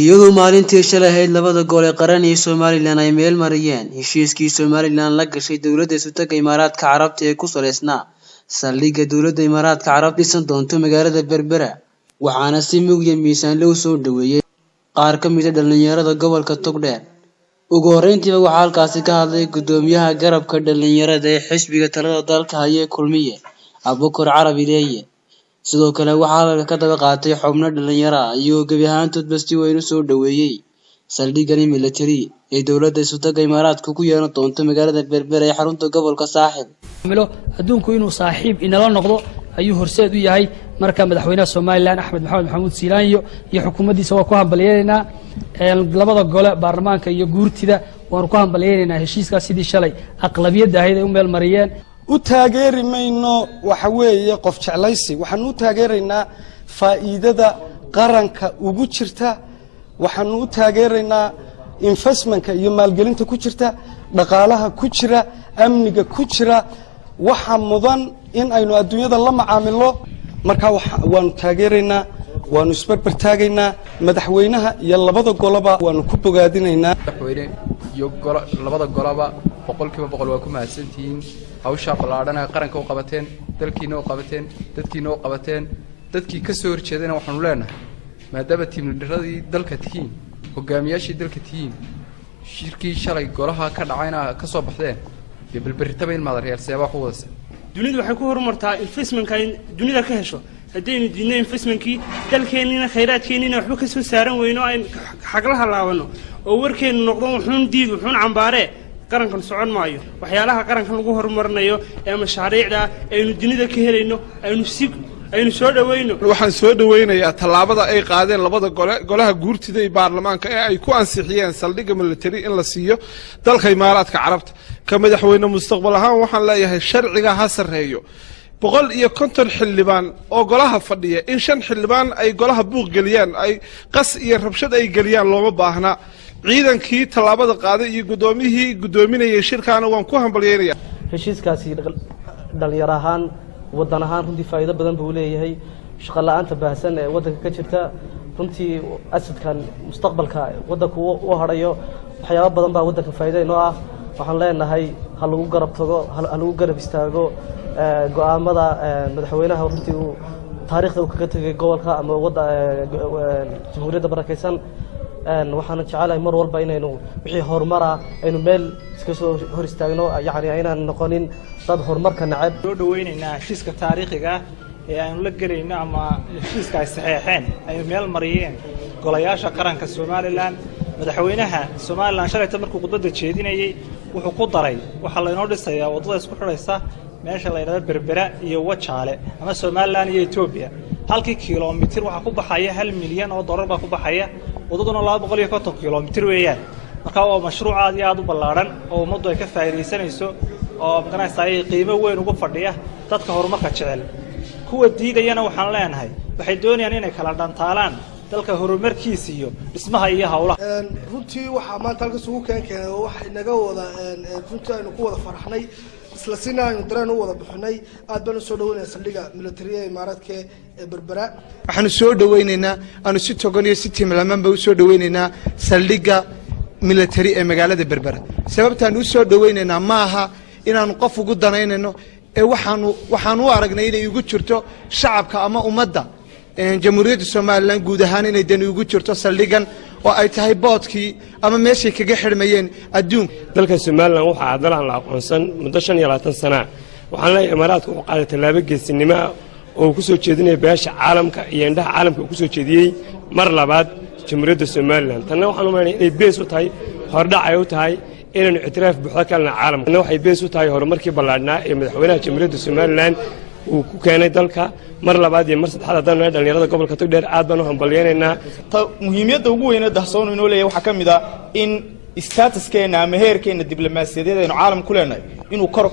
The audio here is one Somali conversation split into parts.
iyadoo maalintii shalay ahayd labada gol ee qaran iyo Somaliland ay meel mariyeen heshiiskii Somaliland la gashay dawladda Sultanka Imaaraadka Carabta ee ku saleysnaa saldhigga dawladda Imaaraadka Carabta dhisan doonto magaalada Berbera waxaana si mug iyo miisaan loo soo dhaweeyay qaar ka mid ah dhalinyarada gobolka Togdheer ugu horeyntiiba waxaa halkaasi ka hadlay gudoomiyaha garabka dhalinyarada ee xisbiga talada dalka haya Kulmiye Abubakar Carabi Leeye sidoo kale waxaa ka daba qaatay xubno dhalinyaro ah iyo gabi ahaantood basti weyn soo dhaweeyay saldhigani military ee dawladda Sultanka Imaaraadka ku yeelan doonto magaalada Berbera ee xarunta gobolka Saaxil adduunku inuu saaxiib inala noqdo ayuu horseed u yahay marka madaxweynaha Somaliland Axmed Maxamed Siilaanyo iyo xukuumaddiisa waa ku hambalyeynaa labada gole baarlamaanka iyo guurtida waan ku hambalyeynaa heshiiskaas sidii shalay aqlabiyadda ahayd ay u meel mariyeen u taageeri mayno waxa weeye qof jeclaysi waxaan u taageeraynaa faa'iidada qaranka ugu jirta waxaan u taageeraynaa investmentka iyo maalgelinta ku jirta dhaqaalaha ku jira amniga ku jira waxa mudan in aynu adduunyada la macaamilo marka waanu taageeraynaa waanu isbarbar taagaynaa madaxweynaha iyo labada goloba waanu ku bogaadinaynaa madaxweyne iyo labada goloba boqolkiiba boqol waa ku mahadsantihiin hawsha balaadhana qaranka u qabateen dalkiina u qabateen dadkiina u qabateen dadkii ka soo horjeedana waxaanu leenahay maadaama tiimlidaradii dalka tihiin hogaamiyaashii dalka tihiin shirkii shalay golaha ka dhacayna ka soo baxdeen iyo balbaritaba in maadareer seebaa ku wadasa dunidu waxay ku horumartaa investmentka in dunida ka hesho haddaynu diidno investmentkii dalkeennina khayraadkeennina waxba ka soo saaran weyno aan xaglaha laabano oo warkeennu noqdo wuxuun diid wuxuun cambaaree qarankan socon maayo waxyaalaha qarankan lagu horumarinayo ee mashaariicda aynu dunida ka helayno aynu soo dhaweyno waxaan soo dhaweynayaa tallaabada ay qaadeen labada golaha guurtida iyo baarlamaanka ee ay ku ansixiyeen saldhigga military in la siiyo dalka Imaaraadka Carabta ka madaxweyne mustaqbal ahaan waxaan leeyahay sharciga ha sareeyo 150 xildhibaan oo golaha fadhiya in 5 xildhibaan ay golaha buuq galiyaan ay qas iyo rabshad ay galiyaan looma baahna ciidankii tallaabada qaaday iyo gudoominayay shirkaana waan ku hambalyeynaya heshiiskaasi dhalinyaro ahaan wadan ahaan runtii faa'iido badan buu leeyahay shaqo la'aanta baahsan ee wadanka ka jirta runtii asadkan mustaqbalka wadanku u harayo waxyaabo badan baa wadanka faa'iido inoo ah waxaan leenahay hal lagu garab tago hal lagu garab istaago go'aamada madaxweynaha runtii uu taariikhda uu kaga tagay gobolka ama jamhuuriyadda barakeysan waxaan jecelahay mar walba inaynu wixii horumara aynu meel iska soo hor istaagno yacni inaan noqonin dad horumarka nacab soo dhaweynaynaa heshiiska taariikhiga ee aynu la gelayno ama heshiiska ay saxeexeen ay meel mariyeen golayaasha qaranka Somaliland madaxweynaha Somaliland shalayta markuu khudbada jeedinayay wuxuu ku daray waxa la inoo dhisayaa wadada isku xidhaysa meesha la yiraahdo Berbera iyo Wajaale ama Somaliland iyo Ethiopia halkii kiiloomitir waxa ku baxaya 1 milyan oo dollar baa ku baxaya wadaduna 250 kiiloomitir weeyaan marka waa mashruuc aad u ballaaran oo ummaddu ay ka faa'iideysanayso oo ganacsiga qiimo weyn ugu fadhiya dadka horumarka jecel kuwa diidayana waxaan leenahay waxay doonayaan inay kala dhantaalaan dalka horumarkiisa iyo dhismaha iyo hawlaha runtii waxa maanta halkaas ugu keenay waxa inaga wada runtii aynu ku wada faraxnay isla sinaynu dareen u wada bixinay aad baan soo dhaweynaa saldhigga military ee Imaaraadka ee Berbera waxaan soo dhaweynaynaa aanu si togan iyo si tiimlamanba u soo dhaweynaynaa saldhigga military ee magaalada Berbera sababtaan u soo dhaweynaynaa maaha inaan qof ugu danaynayno ee waxaan u aragnay inay ugu jirto shacabka ama ummadda jamhuuriyadda Somaliland guud ahaan inay dan ugu jirto saldhiggan oo ay tahay boodkii ama meeshii kaga xirmayeen adduunka dalka Somaliland waxa adalaan la aqoonsan muddo 25 sano waxaan leeyahay Imaaraadku wuxuu qaaday tallaabo geesinimo oo ku soo jeedinay beesha caalamka iyo indhaha caalamka ku soo jeediyay mar labaad jamhuuriyadda Somaliland tan waxaan u maleeyahay inay bees u tahay hordhac ay u tahay inaynu ictiraaf buuxda ka helno caalamka waxay bees u tahay horumarkii ballaadhnaa ee madaxweynaha jamhuuriyadda Somaliland uu ku keenay dalka mar labaad iyo mar saddexaad haddana dhalinyarada gobolka Togdheer aad baan u hambalyeynaa muhiimiyadda ugu weyn ee dahsoon inoo leeyahay waxa kamid ah in statuskeena ama heerkeena diblomaasiyadeed aynu caalam ku leenahay inuu kor u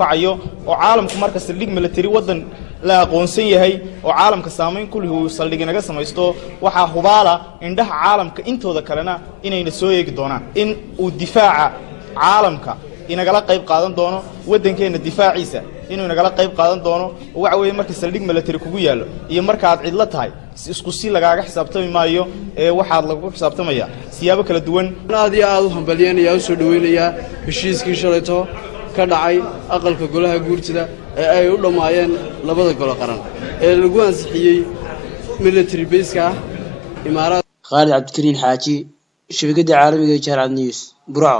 kacayo oo caalamku marka saldhig military wadan la aqoonsan yahay oo caalamka saameyn ku leh uu saldhig inaga samaysto waxa hubaala indhaha caalamka intooda kalena inayna soo eegi doonaan in uu difaaca caalamka inagala qayb qaadan doono wadankeena difaaciisa inuu inagala qayb qaadan doono waxa weeye marka saldhig military kugu yaalo iyo marka aad cid la tahay isku si lagaaga xisaabtami maayo waxaad lagu xisaabtamaya siyaabo kala duwan aad iyo aad u hambalyeynaya soo dhaweynaya heshiiskii shalayto ka dhacay aqalka golaha guurtida ee ay u dhamaayeen labada golo qaran ee lagu ansixiyay military base-ka imaaraad Khalid Cabdikariin Xaaji shabakada caalamiga ee Jarcad News Burco